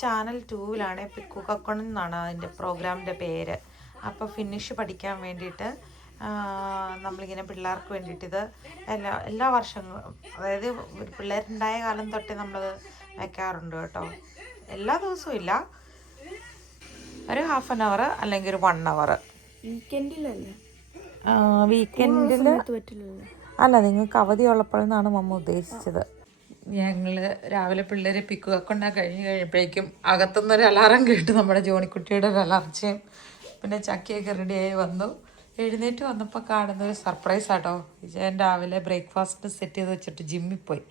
Channel 2-ലാണ് പിക്കുക്കക്കൺ എന്നാണ് അതിൻ്റെ പ്രോഗ്രാമിൻ്റെ പേര്. അപ്പോൾ ഫിനിഷ് പഠിക്കാൻ വേണ്ടിയിട്ട് നമ്മളിങ്ങനെ പിള്ളേർക്ക് വേണ്ടിയിട്ട് ഇത് എല്ലാ വർഷങ്ങളും, അതായത് പിള്ളേരുണ്ടായ കാലം തൊട്ടേ നമ്മളത് വയ്ക്കാറുണ്ട് കേട്ടോ. എല്ലാ ദിവസവും ഇല്ല, ഒരു ഹാഫ് ആൻ അവർ അല്ലെങ്കിൽ ഒരു 1 അവർ. വീക്കെൻഡിൽ അല്ല, നിങ്ങൾക്ക് അവധി ഉള്ളപ്പോഴെന്നാണ് മമ്മ ഉദ്ദേശിച്ചത്. ഞങ്ങൾ രാവിലെ പിള്ളേരെ പിക്കുകൊണ്ടാ കഴിഞ്ഞപ്പോഴേക്കും അകത്തുനിന്നൊരു അലാറം കേട്ട് നമ്മുടെ ജോണിക്കുട്ടിയുടെ ഒരു അലർച്ചയും പിന്നെ ചക്കയൊക്കെ റെഡിയായി വന്നു. എഴുന്നേറ്റ് വന്നപ്പോൾ കാണുന്ന ഒരു സർപ്രൈസ് ആട്ടോ. വിജയൻ രാവിലെ ബ്രേക്ക്ഫാസ്റ്റ് സെറ്റ് ചെയ്ത് വെച്ചിട്ട് ജിമ്മിൽ പോയി.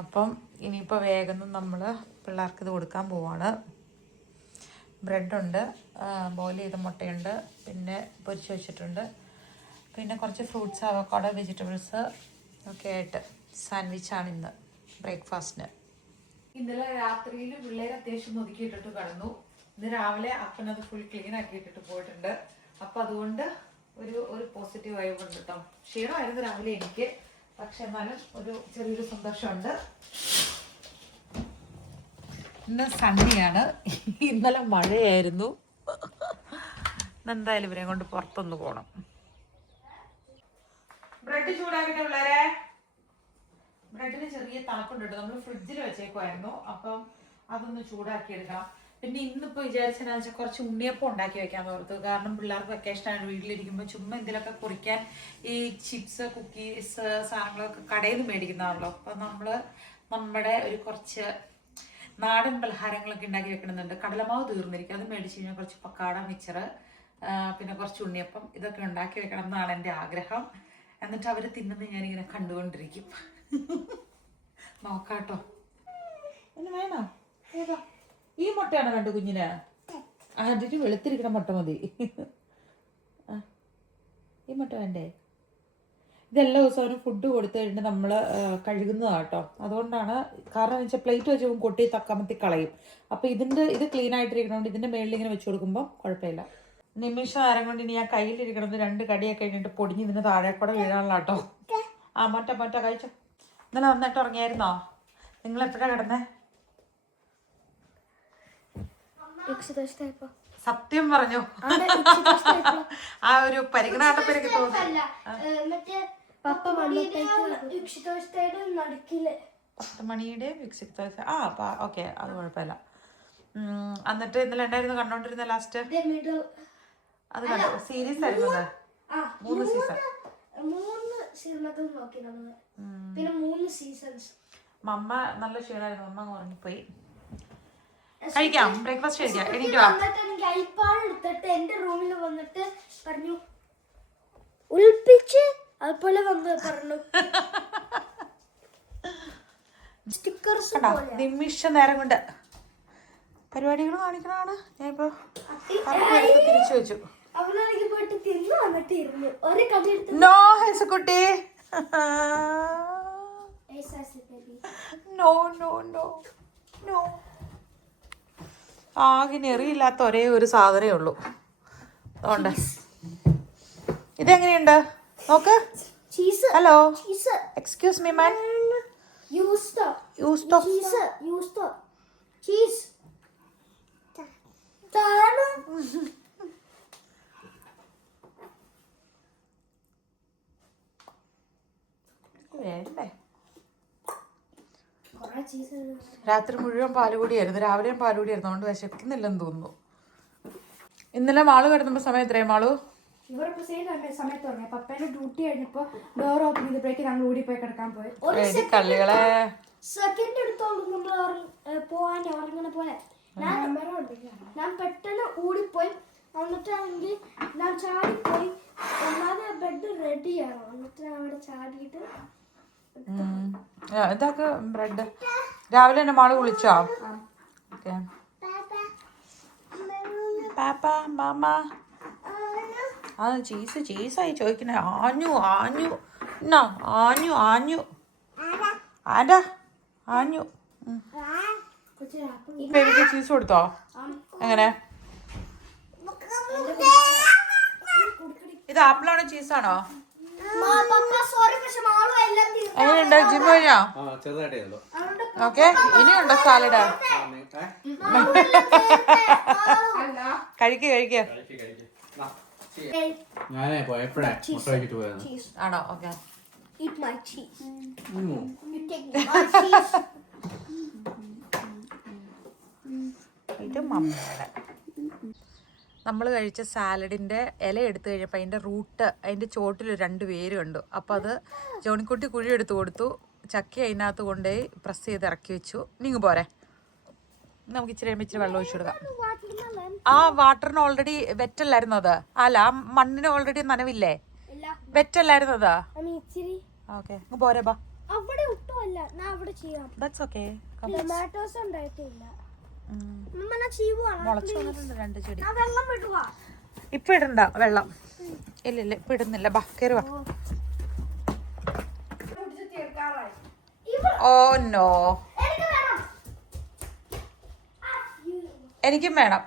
അപ്പം ഇനിയിപ്പോൾ വേഗം നമ്മൾ പിള്ളേർക്ക് ഇത് കൊടുക്കാൻ പോവാണ്. ബ്രെഡുണ്ട്, ബോയിൽ ചെയ്ത മുട്ടയുണ്ട്, പിന്നെ പൊരിച്ച് വെച്ചിട്ടുണ്ട്, പിന്നെ കുറച്ച് ഫ്രൂട്ട്സ്, അവക്കാഡോ, വെജിറ്റബിൾസ് ഒക്കെ ആയിട്ട് സാൻഡ്വിച്ചാണ് ഇന്ന് ബ്രേക്ക്ഫാസ്റ്റിന്. ഇന്നലെ രാത്രിയിൽ പിള്ളേർ അത്യാവശ്യം ഒതുക്കിയിട്ടിട്ട് കിടന്നു. ഇന്ന് രാവിലെ അപ്പനത് ഫുൾ ക്ലീൻ ആക്കിയിട്ടിട്ട് പോയിട്ടുണ്ട്. അപ്പം അതുകൊണ്ട് ഒരു പോസിറ്റീവ് വൈബ് ഉണ്ട് കേട്ടോ. ക്ഷീണമായിരുന്നു രാവിലെ എനിക്ക്, പക്ഷെ എന്നാലും ഒരു ചെറിയൊരു സന്തോഷമുണ്ട്. ഇന്ന് സൺഡേയാണ്, ഇന്നലെ മഴയായിരുന്നു. എന്തായാലും ഇവരെ കൊണ്ട് പുറത്തൊന്ന് പോകണം. ബ്രെഡ് ചൂടാക്കിട്ട് പിള്ളേരെ, ബ്രെഡിന് ചെറിയ തണുപ്പുണ്ട് കേട്ടോ. നമ്മൾ ഫ്രിഡ്ജിൽ വെച്ചേക്കുമായിരുന്നു, അപ്പം അതൊന്ന് ചൂടാക്കി എടുക്കണം. പിന്നെ ഇന്നിപ്പോൾ വിചാരിച്ചെന്നു വെച്ചാൽ കുറച്ച് ഉണ്ണിയപ്പം ഉണ്ടാക്കി വെക്കാൻ ഓർത്തു. കാരണം പിള്ളേർക്ക് വെക്കേഷനാണ്, വീട്ടിലിരിക്കുമ്പോൾ ചുമ്മാ എന്തെങ്കിലുമൊക്കെ കുറിക്കാൻ ഈ ചിപ്സ്, കുക്കീസ് സാധനങ്ങളൊക്കെ കടയിൽ നിന്ന് മേടിക്കുന്നതാണല്ലോ. അപ്പം നമ്മൾ നമ്മുടെ ഒരു കുറച്ച് നാടൻ പലഹാരങ്ങളൊക്കെ ഉണ്ടാക്കി വെക്കണമെന്നുണ്ട്. കടലമാവ് തീർന്നിരിക്കും, അത് മേടിച്ച് കഴിഞ്ഞാൽ കുറച്ച് പക്കാട, മിച്ചർ, പിന്നെ കുറച്ച് ഉണ്ണിയപ്പം ഇതൊക്കെ ഉണ്ടാക്കി വെക്കണം എന്നാണ് എൻ്റെ ആഗ്രഹം. എന്നിട്ട് അവർ തിന്നുന്നത് ഞാനിങ്ങനെ കണ്ടുകൊണ്ടിരിക്കും. നോക്കാട്ടോ. പിന്നെ വേണോ? ഏതാ ഈ മുട്ടയാണോ കണ്ടു കുഞ്ഞിന്? അതിന് വെളുത്തിരിക്കണ മുട്ട മതി. ഈ മുട്ട വേണ്ടേ? ഇതെല്ലാ ദിവസവും അവന് ഫുഡ് കൊടുത്തു കഴിഞ്ഞിട്ട് നമ്മൾ കഴുകുന്നതാണ് കേട്ടോ. അതുകൊണ്ടാണ്, കാരണം എന്ന് വെച്ചാൽ പ്ലേറ്റ് വെച്ച് കൊട്ടി തക്കമത്തി കളയും. അപ്പോൾ ഇത് ക്ലീൻ ആയിട്ടിരിക്കണോണ്ട് ഇതിൻ്റെ മേളിൽ ഇങ്ങനെ വെച്ച് കൊടുക്കുമ്പോൾ കുഴപ്പമില്ല. നിമിഷ നേരം കൊണ്ട് ഇനി ഞാൻ കയ്യിലിരിക്കണത് 2 കടിയൊക്കെ കഴിഞ്ഞിട്ട് പൊടിഞ്ഞ് ഇതിന് താഴെ കൂടെ വീഴാനുള്ള കേട്ടോ. മറ്റ കഴിച്ചോ. ഇന്നലെ നന്നായിട്ട് ഉറങ്ങിയായിരുന്നോ? നിങ്ങൾ എപ്പോഴാണ് കിടന്നേ? സത്യം പറഞ്ഞു. ആ ഒരു പരിഗണാട്ടപ്പേരൊക്കെ തോന്നി. 10 മണിയുടെ വിക്സിക് ഓക്കെ, അത് കുഴപ്പമില്ല. എന്നിട്ട് ഇന്നലെ ഉണ്ടായിരുന്നു കണ്ടോണ്ടിരുന്ന ലാസ്റ്റ് അത് കണ്ടു. സീരീസ് ആയിരുന്നു 3 സീസൺ. മമ്മ നല്ല ക്ഷീണമായിരുന്നു, മമ്മ ഉറങ്ങിപ്പോയി. കഴിക്കാം, ബ്രേക്ക്ഫാസ്റ്റ് കഴിക്കാം. എണീറ്റ് എന്റെ റൂമിൽ വന്നിട്ട് പറഞ്ഞു ഉൽപ്പിച്ച് അതുപോലെ വന്ന് പറഞ്ഞു നിമിഷ നേരം കൊണ്ട് പരിപാടികൾ കാണിക്കണാണ്. ഞാനിപ്പോ തിരിച്ചു വെച്ചു. നോ ഹെസക്കുട്ടി, നോ നോ നോ നോ. ആകെ എറിയില്ലാത്ത ഒരേ ഒരു സാധനമേ ഉള്ളൂ. അതുകൊണ്ട് ഇതെങ്ങനെയുണ്ട് നോക്ക്. ഹലോ, എക്സ്ക്യൂസ് മീ മാൻ, വേണ്ടേ? രാത്രി മുഴുവൻ പാലുകൂടിയായിരുന്നു, രാവിലെയും പാലുകൂടിയായിരുന്നു. അതുകൊണ്ട് വിശക്കുന്നില്ലെന്ന് തോന്നുന്നു. ഇന്നലെ മാളു കിടന്നപ്പോ സമയം എത്രയാ മാളു? സമയത്ത് പപ്പേന്റെ ഡ്യൂട്ടി കഴിഞ്ഞപ്പോ ഡോർ ഓപ്പൺ ചെയ്തപ്പോഴേക്ക് ഞങ്ങൾ ഓടിപ്പോയി കിടക്കാൻ പോയി. കളികളെ സെക്കൻഡ് എടുത്തോണ്ട് പോവാൻ ഉറങ്ങണ പോലെ ഞാൻ പെട്ടെന്ന് ഓടിപ്പോയി. എന്നിട്ടാണെങ്കിൽ ഞാൻ ചാടിപ്പോയി. ഒന്നാമത് ബെഡ് റെഡിയാണ്. എന്നിട്ട് ഞാൻ അവിടെ ചാടിയിട്ട് ഇതാക്ക് ബ്രെഡ്. രാവിലെ തന്നെ മാള് വിളിച്ചോ? പാപ്പ മാമ അത് ചീസായി ചോദിക്കണേ. ആഞ്ഞു ആരാ ആഞ്ഞു. ബേബിക്ക് ചീസ് കൊടുത്തോ? എങ്ങനെ? ഇത് ആപ്പിളാണോ ചീസാണോ? എങ്ങനെയുണ്ട് ജിം കഴിഞ്ഞോ? ഓക്കെ, ഇനിയുണ്ടോ സാലഡ്? കഴിക്കുക. ഞാനേ പോയപ്പോഴേ മുട്ട കഴിച്ചിട്ട് പോയത്. ആണോ? ഓക്കെ. ഇത് മമ്മിയുടെ. നമ്മൾ കഴിച്ച സാലഡിൻ്റെ ഇല എടുത്തു കഴിഞ്ഞപ്പോൾ അതിൻ്റെ റൂട്ട്, അതിൻ്റെ ചോട്ടിൽ 2 വേര് കണ്ടു. അപ്പോൾ അത് ജോണിക്കുട്ടി കുഴി എടുത്ത് കൊടുത്തു. ചക്കി അതിനകത്ത് കൊണ്ടുപോയി പ്രസ് ചെയ്ത് ഇറക്കി വെച്ചു. നീങ്ങ് പോരെ, നമുക്ക് ഇച്ചിരി വെള്ളം ഒഴിച്ചു കൊടുക്കാം. ആ വാട്ടറിന് ഓൾറെഡി വെറ്റല്ലായിരുന്നു അത്? അല്ല, ആ മണ്ണിന് ഓൾറെഡി നനവില്ലേ? വെറ്റല്ലായിരുന്നു അതാ? ഓക്കെ, പോരെ ബാ. That's okay. മുളച്ചു വന്നിട്ടുണ്ട് 2 ചെടി. ഇപ്പൊ ഇടണ്ട വെള്ളം. ഇല്ല ഇപ്പൊ ഇടുന്നില്ല. ബാ, കയറി വാ. ഓ നോ, എനിക്കും വേണം.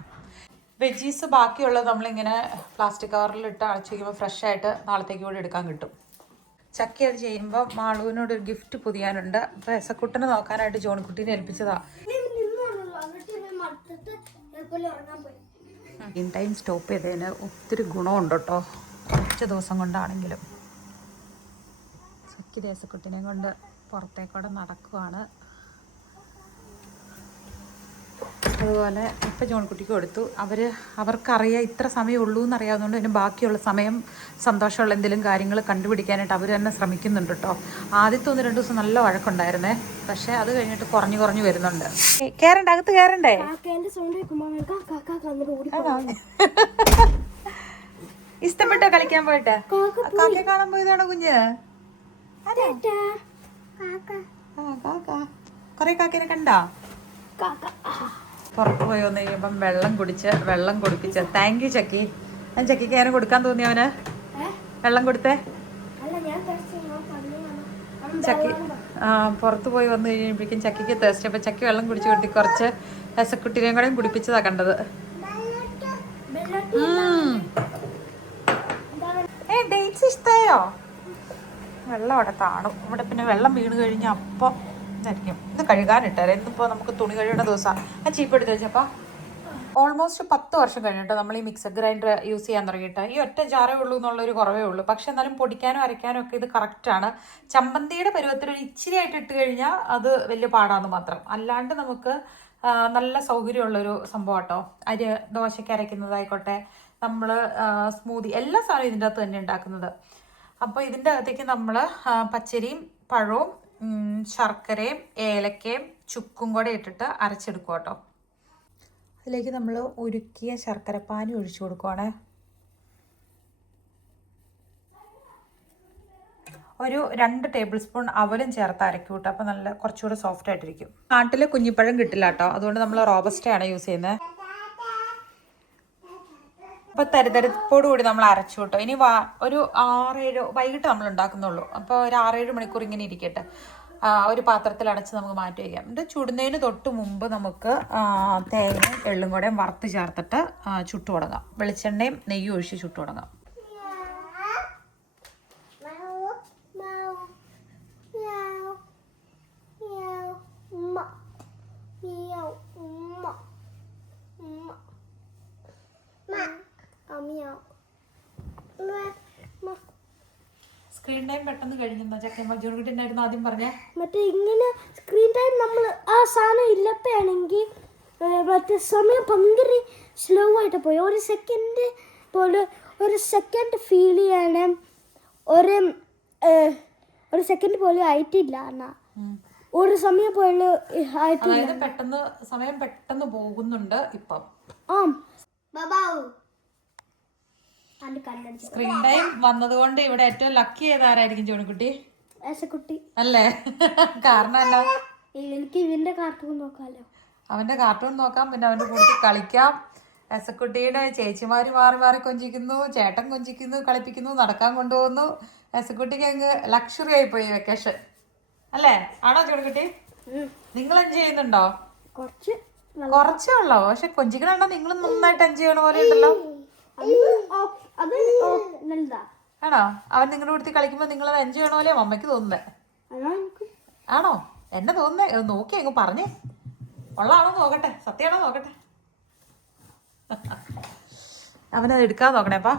വെജീസ് ബാക്കിയുള്ളത് നമ്മളിങ്ങനെ പ്ലാസ്റ്റിക് കവറിലിട്ട് അടച്ചു വയ്ക്കുമ്പോൾ ഫ്രഷ് ആയിട്ട് നാളത്തേക്ക് കൂടി എടുക്കാൻ കിട്ടും. ചക്കി അത് ചെയ്യുമ്പോൾ മാളുവിനോടൊരു ഗിഫ്റ്റ് പൊതിയാനുണ്ട്. അപ്പോൾ എസക്കുട്ടനെ നോക്കാനായിട്ട് ജോണിക്കുട്ടീനെ ഏൽപ്പിച്ചതാ. ഇൻ ടൈം സ്റ്റോപ്പ് ചെയ്തതിന് ഒത്തിരി ഗുണമുണ്ട് കേട്ടോ, കുറച്ച് ദിവസം കൊണ്ടാണെങ്കിലും. ചക്കി ദേശക്കുട്ടിനെ കൊണ്ട് പുറത്തേക്കൂടെ നടക്കുവാണ്. അതുപോലെ ഇപ്പം ജോൺകുട്ടിക്ക് കൊടുത്തു. അവർക്കറിയാം ഇത്ര സമയം ഉള്ളൂ എന്നറിയാവുന്നതുകൊണ്ട് പിന്നെ ബാക്കിയുള്ള സമയം സന്തോഷമുള്ള എന്തെങ്കിലും കാര്യങ്ങൾ കണ്ടുപിടിക്കാനായിട്ട് അവർ തന്നെ ശ്രമിക്കുന്നുണ്ട് കേട്ടോ. ആദ്യത്തെ 1-2 ദിവസം നല്ല വഴക്കുണ്ടായിരുന്നേ, പക്ഷേ അത് കഴിഞ്ഞിട്ട് കുറഞ്ഞു വരുന്നുണ്ട്. കയറണ്ടേ, അകത്ത് കയറണ്ടേ? ഇഷ്ടപ്പെട്ടോ കളിക്കാൻ പോയിട്ട്? കാക്കയെ കാണാൻ പോയതാണോ കുഞ്ഞ്? കൊറേ കാക്കേനെ കണ്ടാ? പുറത്ത് പോയി വന്നു കഴിയുമ്പം വെള്ളം കുടിപ്പിച്ച്. താങ്ക് യു ചക്കി. ഞാൻ ചക്കിക്ക് ആരും കൊടുക്കാൻ തോന്നി അവന് വെള്ളം കൊടുത്തേ? ചക്കി പുറത്ത് പോയി വന്നു കഴിയുമ്പോഴേക്കും ചക്കിക്ക് തേസ്റ്റ്. അപ്പം ചക്കി വെള്ളം കുടിച്ചു കൊടുത്തി കുറച്ച് രസക്കുട്ടിനെയും കൂടെയും കുടിപ്പിച്ചതാ കണ്ടത്. ഡേറ്റ്സ് ഇഷ്ടായോ? വെള്ളം അവിടെ കാണും. ഇവിടെ പിന്നെ വെള്ളം വീണ് കഴിഞ്ഞാൽ അപ്പം ഇതായിരിക്കും. ഇത് കഴുകാനിട്ടാരെ. ഇന്നിപ്പോൾ നമുക്ക് തുണി കഴുകുന്ന ദിവസമാണ്. ആ ചീപ്പ് എടുത്ത് വെച്ചപ്പോൾ ഓൾമോസ്റ്റ് 10 വർഷം കഴിഞ്ഞിട്ട് നമ്മൾ ഈ മിക്സർ ഗ്രൈൻഡർ യൂസ് ചെയ്യാൻ തുടങ്ങിയിട്ട്. ഈ ഒറ്റ ജാറേ ഉള്ളൂ എന്നുള്ളൊരു കുറവേ ഉള്ളൂ. പക്ഷെ എന്നാലും പൊടിക്കാനും അരയ്ക്കാനും ഒക്കെ ഇത് കറക്റ്റാണ്. ചമ്മന്തിയുടെ പരുവത്തിൽ ഒരു ഇച്ചിരി ആയിട്ട് ഇട്ട് കഴിഞ്ഞാൽ അത് വലിയ പാടാന്ന് മാത്രം. അല്ലാണ്ട് നമുക്ക് നല്ല സൗകര്യമുള്ളൊരു സംഭവം കേട്ടോ. ദോശയ്ക്ക് അരയ്ക്കുന്നതായിക്കോട്ടെ, നമ്മൾ സ്മൂതി എല്ലാ സാധനവും ഇതിൻ്റെ അകത്ത് തന്നെ ഉണ്ടാക്കുന്നത്. അപ്പോൾ ഇതിൻ്റെ അകത്തേക്ക് നമ്മൾ പച്ചരിയും പഴവും ശർക്കരയും ഏലക്കയും ചുക്കും കൂടെ ഇട്ടിട്ട് അരച്ചെടുക്കുക കേട്ടോ. അതിലേക്ക് നമ്മൾ ഉരുക്കിയ ശർക്കരപ്പാനി ഒഴിച്ചു കൊടുക്കുവാണേ. ഒരു 2 ടേബിൾ സ്പൂൺ അവലും ചേർത്ത് അരക്കും കേട്ടോ. അപ്പോൾ നല്ല കുറച്ചുകൂടെ സോഫ്റ്റ് ആയിട്ടിരിക്കും. നാട്ടിൽ കുഞ്ഞിപ്പഴം കിട്ടില്ല കേട്ടോ, അതുകൊണ്ട് നമ്മൾ റോബസ്റ്റയാണ് യൂസ് ചെയ്യുന്നത്. അപ്പോൾ തരിതരിപ്പോട് കൂടി നമ്മൾ അരച്ചു കേട്ടോ. ഇനി ഒരു 6-7 വൈകിട്ട് നമ്മൾ ഉണ്ടാക്കുന്നുള്ളൂ. അപ്പോൾ ഒരു 6-7 മണിക്കൂർ ഇങ്ങനെ ഇരിക്കട്ടെ. ഒരു പാത്രത്തിൽ അടച്ച് നമുക്ക് മാറ്റി വയ്ക്കാം. ഇത് ചുടുന്നതിന് തൊട്ട് മുമ്പ് നമുക്ക് തേങ്ങയും എള്ളും കൂടെ വറുത്ത് ചേർത്തിട്ട് ചുട്ടു തുടങ്ങാം. വെളിച്ചെണ്ണയും നെയ്യും ഒഴിച്ച് ചുട്ടു തുടങ്ങാം. സ്ക്രീൻ ടൈം പെട്ടെന്ന് കഴിഞ്ഞെന്നാ ചക്കമ്മ ജോൺകുട്ടിനായിരുന്നു ആദ്യം പറഞ്ഞേ. മറ്റേ ഇങ്ങനെ സ്ക്രീൻ ടൈം നമ്മൾ ആ സാധനം ഇല്ലപ്പോഴാണെങ്കിൽ മറ്റേ സമയം ഭയങ്കര സ്ലോ ആയിട്ട് പോയി. ഒരു സെക്കൻഡ് ഫീൽ ചെയ്യാൻ ഒരു സെക്കൻഡ് പോലും ആയിട്ടില്ല എന്നാ. ഒരു സമയം പോലും ആയിട്ടില്ല. പെട്ടെന്ന് സമയം പെട്ടെന്ന് പോകുന്നുണ്ട് ഇപ്പം. സ്ക്രീൻ ടൈം വന്നതുകൊണ്ട് ഇവിടെ ഏറ്റവും ലക്കി ഏതാരായിരിക്കും ജോണിക്കുട്ടി അല്ലേ? കാരണം എന്താ? എനിക്ക് ഇവന്റെ കാർട്ടൂൺ നോക്കാലോ. അവന്റെ കാർട്ടൂൺ നോക്കാം, പിന്നെ അവന്റെ കൂടെ കളിക്കാം. എസക്കുട്ടിയുടെ ചേച്ചിമാര് മാറി മാറി കൊഞ്ചിക്കുന്നു, ചേട്ടൻ കൊഞ്ചിക്കുന്നു, കളിപ്പിക്കുന്നു, നടക്കാൻ കൊണ്ടുപോകുന്നു. എസക്കുട്ടിക്ക് അങ്ങ് ലക്ഷറി ആയി പോയി വെക്കേഷൻ അല്ലേ? ആണോ ജോണിക്കുട്ടി? നിങ്ങൾ എൻജോയ് ചെയ്യുന്നുണ്ടോ? കുറച്ചേ ഉള്ളോ? പക്ഷെ കൊഞ്ചിക്കണോ നിങ്ങൾ നന്നായിട്ട് എൻജോയ് ചെയ്യണ പോലെ ഉണ്ടല്ലോ. ആണോ? അവൻ നിങ്ങളുടെ കൂട്ടത്തിൽ കളിക്കുമ്പോൾ നിങ്ങൾ എൻജോയ് ചെയ്യണ പോലെ അമ്മയ്ക്ക് തോന്നുന്നേ. അതാ എനിക്ക് ആണോ? എന്നെ തോന്നുന്നേ. നോക്കി അങ്ങ് പറഞ്ഞേ. ഉള്ളതാണോ നോക്കട്ടെ, സത്യമാണോ നോക്കട്ടെ. അവനത് എടുക്കാൻ നോക്കണേപ്പാ.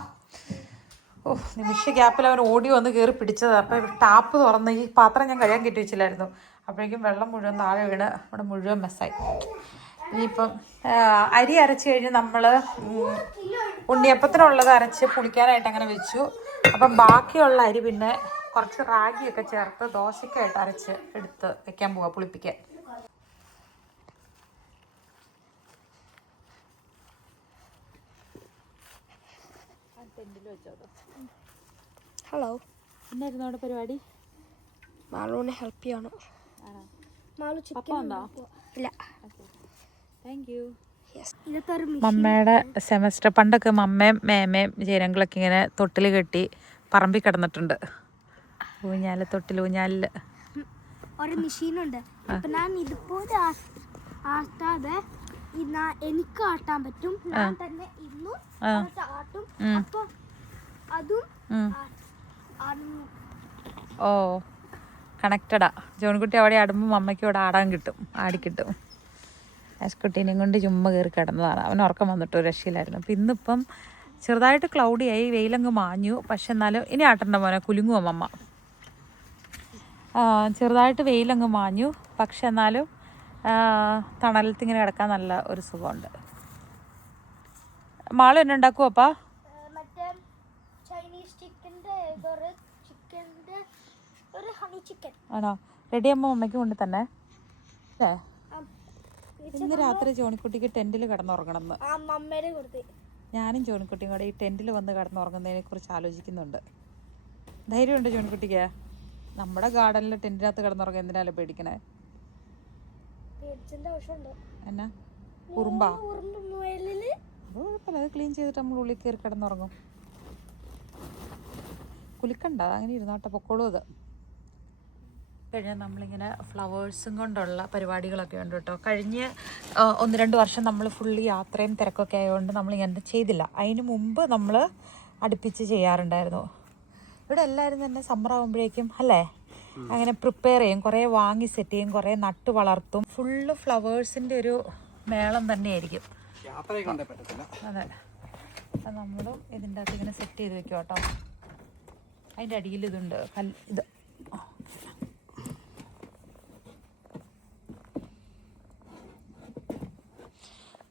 ഓ, നിമിഷ ഗ്യാപ്പിൽ അവൻ ഓടി വന്ന് കയറി പിടിച്ചത്. അപ്പം ടാപ്പ് തുറന്ന് ഈ പാത്രം ഞാൻ കഴുകാൻ കെട്ടി വെച്ചില്ലായിരുന്നു. അപ്പോഴേക്കും വെള്ളം മുഴുവൻ താഴെ വീണ് ഇവിടെ മുഴുവൻ മെസ്സായി. ഇനിയിപ്പം അരി അരച്ച് കഴിഞ്ഞ് നമ്മൾ ഉണ്ണിയപ്പത്തിനുള്ളത് അരച്ച് പുളിക്കാനായിട്ട് അങ്ങനെ വെച്ചു. അപ്പം ബാക്കിയുള്ള അരി പിന്നെ കുറച്ച് റാഗിയൊക്കെ ചേർത്ത് ദോശയ്ക്കായിട്ട് അരച്ച് എടുത്ത് വെക്കാൻ പോവാ, പുളിപ്പിക്കാൻ. ഹലോ. എന്നായിരുന്നു അവിടെ പരിപാടി? മാളുവിനെ ഹെൽപ്പ് ചെയ്യണം. മാളു ചിക്കൻ ഇല്ല. Thank you. ഇതൊരു മമ്മയുടെ സെമസ്റ്റർ പണ്ടൊക്കെ മമ്മയും മേമയും ചേരങ്ങളൊക്കെ ഇങ്ങനെ തൊട്ടിൽ കെട്ടി പറമ്പിൽ കിടന്നിട്ടുണ്ട്. ഊഞ്ഞാല്, തൊട്ടിൽ ഊഞ്ഞാലിൽ ഒരു മെഷീനുണ്ട്. അപ്പൊ ഞാൻ ഇതുപോലെ ആട്ടാതെ എനിക്ക് ആട്ടാൻ പറ്റും. ഞാൻ തന്നെ ഇന്നു ആട്ടും. അപ്പൊ അതും ഓ കണക്റ്റഡാ. ജോൺകുട്ടി അവിടെ ആടുമ്പോൾ മമ്മയ്ക്ക് ഇവിടെ ആടാൻ കിട്ടും, ആടിക്കിട്ടും. ആസ്കുട്ടീനെയും കൊണ്ട് ചുമ്മാ കയറി കിടന്നതാണ്. അവൻ ഉറക്കം വന്നിട്ട് ഒരു രക്ഷയിലായിരുന്നു. അപ്പം ഇന്നിപ്പം ചെറുതായിട്ട് ക്ലൗഡിയായി, വെയിലങ്ങ് മാഞ്ഞു. പക്ഷെ എന്നാലും ഇനി ആട്ടണ്ട മോനെ, കുലുങ്ങുമോ മമ്മ. ചെറുതായിട്ട് വെയിലങ്ങ് മാഞ്ഞു. പക്ഷെ എന്നാലും തണലത്ത് ഇങ്ങനെ കിടക്കാൻ നല്ല ഒരു സുഖമുണ്ട്. മാള് എന്നെ ഉണ്ടാക്കുമോ അപ്പാ? ആണോ? റെഡി ആകുമ്പോൾ മമ്മയ്ക്ക് കൊണ്ട് തന്നെ അല്ലേ? ഇന്ന് രാത്രി ജോണിക്കുട്ടിക്ക് ടെന്റിൽ കിടന്നുറങ്ങണം എന്ന്. ഞാനും ജോണിക്കുട്ടിയും കൂടെ ഈ ടെന്റിൽ വന്ന് കിടന്നുറങ്ങുന്നതിനെ കുറിച്ച് ആലോചിക്കുന്നുണ്ട്. ധൈര്യമുണ്ട് ജോണിക്കുട്ടിക്ക്? നമ്മുടെ ഗാർഡനിൽ ടെന്റിനകത്ത് കിടന്നുറങ്ങാൻ എന്തിനാലും പേടിക്കണേ? എന്നാ ഉറുമ്പാ? അത് കുഴപ്പമില്ല, അത് ക്ലീൻ ചെയ്തിട്ട് നമ്മൾ ഉള്ളിൽ കയറി കിടന്നുറങ്ങും. കുലിക്കണ്ട, അങ്ങനെ ഇരുന്നോട്ടെ, പൊക്കോളൂ. അത് കഴിഞ്ഞാൽ നമ്മളിങ്ങനെ ഫ്ലവേഴ്സും കൊണ്ടുള്ള പരിപാടികളൊക്കെ ഉണ്ട് കേട്ടോ. കഴിഞ്ഞ് 1-2 വർഷം നമ്മൾ ഫുള്ള് യാത്രയും തിരക്കൊക്കെ ആയതുകൊണ്ട് നമ്മളിങ്ങനെ ചെയ്തില്ല. അതിന് മുമ്പ് നമ്മൾ അടുപ്പിച്ച് ചെയ്യാറുണ്ടായിരുന്നു. ഇവിടെ എല്ലാവരും തന്നെ സമ്മർ ആകുമ്പോഴേക്കും അല്ലേ അങ്ങനെ പ്രിപ്പയർ ചെയ്യും, കുറേ വാങ്ങി സെറ്റ് ചെയ്യും, കുറേ നട്ട് വളർത്തും. ഫുള്ള് ഫ്ലവേഴ്സിൻ്റെ ഒരു മേളം തന്നെയായിരിക്കും. അതെ, അപ്പം നമ്മളും ഇതിൻ്റെ അകത്ത് ഇങ്ങനെ സെറ്റ് ചെയ്ത് വെക്കും കേട്ടോ. അതിൻ്റെ അടിയിൽ ഇതുണ്ട്, ഇത്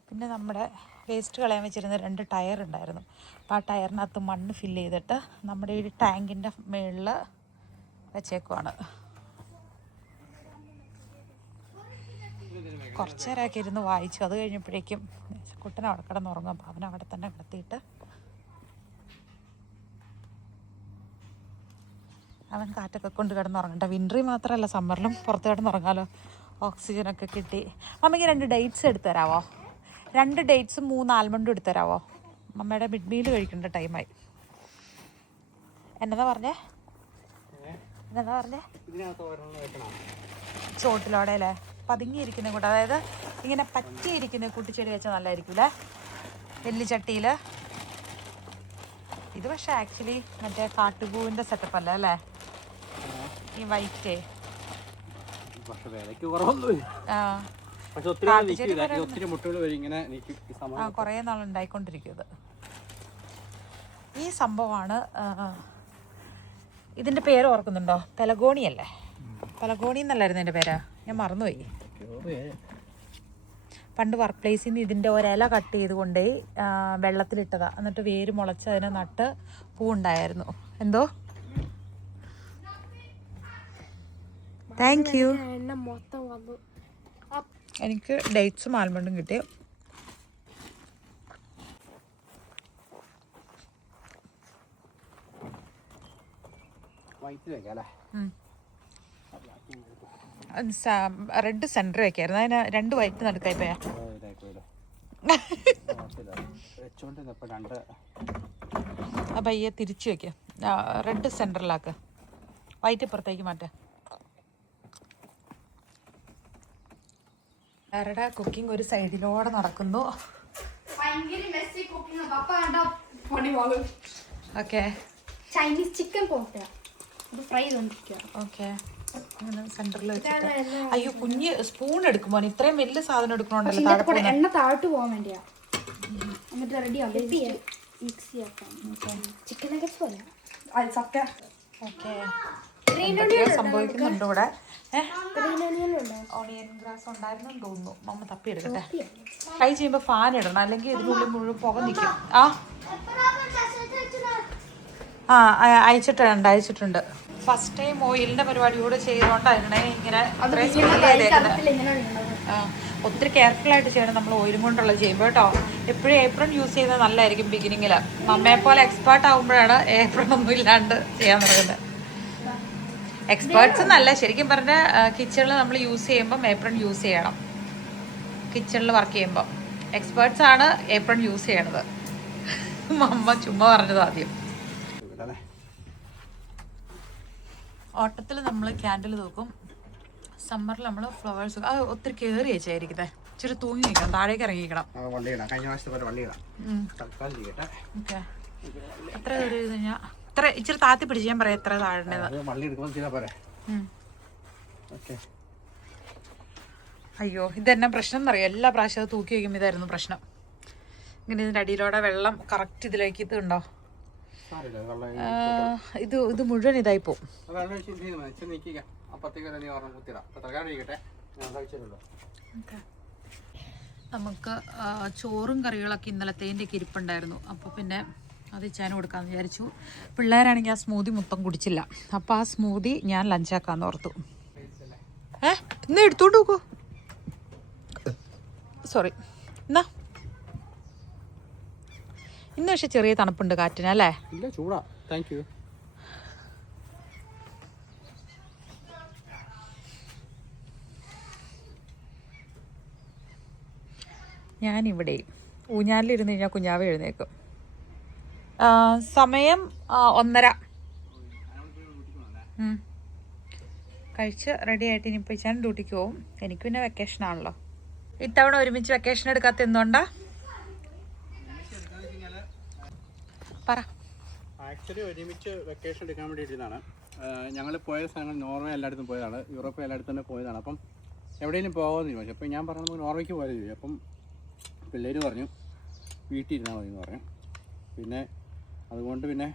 പിന്നെ നമ്മുടെ വേസ്റ്റ് കളയാൻ വെച്ചിരുന്ന 2 ടയർ ഉണ്ടായിരുന്നു. അപ്പോൾ ആ ടയറിനകത്ത് മണ്ണ് ഫില്ല് ചെയ്തിട്ട് നമ്മുടെ ഈ ടാങ്കിൻ്റെ മുകളിൽ വെച്ചേക്കുവാണ്. കുറച്ച് നേരമൊക്കെ ഇരുന്ന് വായിച്ചു. അത് കഴിഞ്ഞപ്പോഴേക്കും കുട്ടനെ അവിടെ കിടന്നുറങ്ങും. അപ്പോൾ അവനെ അവിടെ തന്നെ കിടത്തിയിട്ട് അവൻ കാറ്റൊക്കെ കൊണ്ട് കിടന്നുറങ്ങണ്ട. വിൻ്ററിൽ മാത്രമല്ല, സമ്മറിലും പുറത്ത് കിടന്നുറങ്ങാമല്ലോ, ഓക്സിജനൊക്കെ കിട്ടി. അമ്മയ്ക്ക് 2 ഡേറ്റ്സ് എടുത്തു തരാമോ? 2 ഡേറ്റ്സും 3 ആൽമണ്ടും എടുത്തു തരാമോ? അമ്മയുടെ മിഡ് മീൽ കഴിക്കേണ്ട ടൈമായി. എന്നതാ പറഞ്ഞേ? ചോട്ടിലോടെ അല്ലേ പതുങ്ങിയിരിക്കുന്ന കൂട്ട്, അതായത് ഇങ്ങനെ പറ്റിയിരിക്കുന്ന കൂട്ടിച്ചെടി വെച്ചാൽ നല്ലതായിരിക്കും അല്ലേ, വലിയ ചട്ടിയിൽ. ഇത് പക്ഷേ ആക്ച്വലി മറ്റേ കാട്ടുപൂവിൻ്റെ സെറ്റപ്പ് അല്ല അല്ലേ, ഈ വൈറ്റ്. കുറേ നാളുണ്ടായിക്കൊണ്ടിരിക്കും ഇത്. ഈ സംഭവമാണ്. ഇതിൻ്റെ പേര് ഓർക്കുന്നുണ്ടോ? പെലഗോണി അല്ലേ? പെലഗോണി എന്നല്ലായിരുന്നു എൻ്റെ പേര്, ഞാൻ മറന്നുപോയി. പണ്ട് വർക്ക് പ്ലേസിൽ നിന്ന് ഇതിൻ്റെ ഒരില കട്ട് ചെയ്ത് കൊണ്ടുപോയി വെള്ളത്തിലിട്ടതാണ്. എന്നിട്ട് വേര് മുളച്ച് അതിനെ നട്ട് പൂവുണ്ടായിരുന്നു. എന്തോ? Thank you. എനിക്ക് ഡേറ്റ്സും ആൽമണ്ടും കിട്ടി. റെഡ് സെൻറ്റർ വെക്കായിരുന്നു, അതിന് 2 വൈറ്റ് നടുക്കായി പോയാ. അപ്പം ഈ തിരിച്ചു വെക്കുക, റെഡ് സെൻറ്ററിലാക്കുക, വൈറ്റ് ഇപ്പുറത്തേക്ക് മാറ്റുക. അവരുടെ കുക്കിംഗ് ഒരു സൈഡിലൂടെ നടക്കുന്നു. ഓക്കെ, ചൈനീസ് ചിക്കൻ പോട്ട് അത് ഫ്രൈ ചെയ്തോണ്ടിരിക്കുക. ഓക്കെ, സെന്ററിൽ വെച്ചിട്ട്. അയ്യോ കുഞ്ഞ് സ്പൂൺ എടുക്കുമോ? ഇത്രയും വലിയ സാധനം എടുക്കണോണ്ടല്ലോ. എണ്ണ താഴോട്ട് പോകാൻ വേണ്ടിയാ. എന്നിട്ട് റെഡി ആക്കാം, മിക്സ് ചെയ്യാം. ചിക്കൻ നഗറ്റ്സ് പോലെ ഓക്കെ, സംഭവിക്കുന്നുണ്ട് ഇവിടെ. ഓണിയൻ ഗ്രാസ് ഉണ്ടായിരുന്നു തോന്നുന്നു. മമ്മ തപ്പി എടുക്കട്ടെ. ഫ്രൈ ചെയ്യുമ്പോൾ ഫാൻ ഇടണം, അല്ലെങ്കിൽ ഇതിനുള്ളിൽ മുഴുവൻ പുക നിൽക്കും. അയച്ചിട്ടുണ്ട്. ഫസ്റ്റ് ടൈം ഓയിലിന്റെ പരിപാടി കൂടെ ചെയ്തുകൊണ്ടായിരുന്നേ ഇങ്ങനെ ഒത്തിരി കെയർഫുൾ ആയിട്ട് ചെയ്യണം നമ്മൾ ഓയിലും കൊണ്ടുള്ളത് ചെയ്യുമ്പോൾ കേട്ടോ. എപ്പോഴും ഏപ്രിൽ യൂസ് ചെയ്യുന്നത് നല്ലതായിരിക്കും ബിഗിനിങ്ങിൽ. മമ്മയെ പോലെ എക്സ്പേർട്ട് ആകുമ്പോഴാണ് ഏപ്രിൽ ഒന്നും ഇല്ലാണ്ട് ചെയ്യാൻ തുടങ്ങുന്നത്. എക്സ്പേർട്സ് എന്നല്ല, ശരിക്കും പറഞ്ഞാൽ കിച്ചണിൽ നമ്മൾ യൂസ് ചെയ്യുമ്പോൾ ഏപ്രിൽ യൂസ് ചെയ്യണം. കിച്ചണിൽ വർക്ക് ചെയ്യുമ്പോൾ എക്സ്പേർട്സ് ആണ് ഏപ്രിൽ യൂസ് ചെയ്യണത്. മമ്മ ചുമ്മാ പറഞ്ഞത് ആദ്യം. ഓട്ടത്തിൽ നമ്മൾ ക്യാൻഡിൽ തൂക്കും, സമ്മറിൽ നമ്മൾ ഫ്ലവേഴ്സ്. അത് ഒത്തിരി കയറി വെച്ചായിരിക്കട്ടെ, ഇച്ചിരി തൂങ്ങി നിൽക്കണം, താഴേക്ക് ഇറങ്ങിക്കണം. ഓക്കെ, എത്ര കയറി ചെയ്ത് കഴിഞ്ഞാൽ ഇത്ര ഇച്ചിരി താത്തി പിടിച്ച് ഞാൻ പറയാം എത്ര താഴേണ്ടത്. അയ്യോ, ഇതെന്നെ പ്രശ്നം എന്നറിയാം. എല്ലാ പ്രാവശ്യം അത് തൂക്കി വയ്ക്കുമ്പോൾ ഇതായിരുന്നു പ്രശ്നം. ഇങ്ങനെ ഇതിൻ്റെ അടിയിലൂടെ വെള്ളം കറക്റ്റ് ഇതിലേക്ക് ഇത് ഉണ്ടോ, ഇത് മുഴുവൻ ഇതായി പോവും. നമുക്ക് ചോറും കറികളൊക്കെ ഇന്നലത്തേൻ്റെ ഒക്കെ ഇരിപ്പുണ്ടായിരുന്നു. അപ്പോൾ പിന്നെ അത് ഇച്ചാൻ കൊടുക്കാമെന്ന് വിചാരിച്ചു. പിള്ളേരാണെങ്കിൽ ആ സ്മൂതി മൊത്തം കുടിച്ചില്ല. അപ്പോൾ ആ സ്മൂതി ഞാൻ ലഞ്ചാക്കാന്ന് ഓർത്തു. ഇന്ന് എടുത്തോണ്ട് നോക്കൂ. സോറി, എന്നാ ഇന്ന് പക്ഷെ ചെറിയ തണുപ്പുണ്ട് കാറ്റിന് അല്ലേ? ചൂടാ. Thank you. ഞാനിവിടെ ഊഞ്ഞാലിലിരുന്ന് കഴിഞ്ഞാൽ കുഞ്ഞാവ് എഴുന്നേക്കും. സമയം 1:30. കഴിച്ച് റെഡി ആയിട്ട് ഇനിയിപ്പോൾ ഞാൻ ഡ്യൂട്ടിക്ക് പോവും. എനിക്ക് പിന്നെ വെക്കേഷൻ ആണല്ലോ. ഇത്തവണ ഒരുമിച്ച് വെക്കേഷൻ എടുക്കാത്ത എന്തുകൊണ്ടാ പറ. ആക്ച്വലി ഒരുമിച്ച് വെക്കേഷൻ എടുക്കാൻ വേണ്ടിയിട്ടാണ് ഞങ്ങൾ പോയ സ്ഥലങ്ങൾ. നോർവേ എല്ലായിടത്തും പോയതാണ്, യൂറോപ്പ് എല്ലായിടത്തും തന്നെ പോയതാണ്. അപ്പം എവിടെയെങ്കിലും പോകാമെന്ന് ചോദിച്ചു. അപ്പം ഞാൻ പറഞ്ഞു നോർവേക്ക് പോയത് ചോദിച്ചു. അപ്പം പിള്ളേർ പറഞ്ഞു വീട്ടിൽ ഇരുന്നാൽ മതി എന്ന് പറഞ്ഞു. പിന്നെ അതുകൊണ്ട് പിന്നെ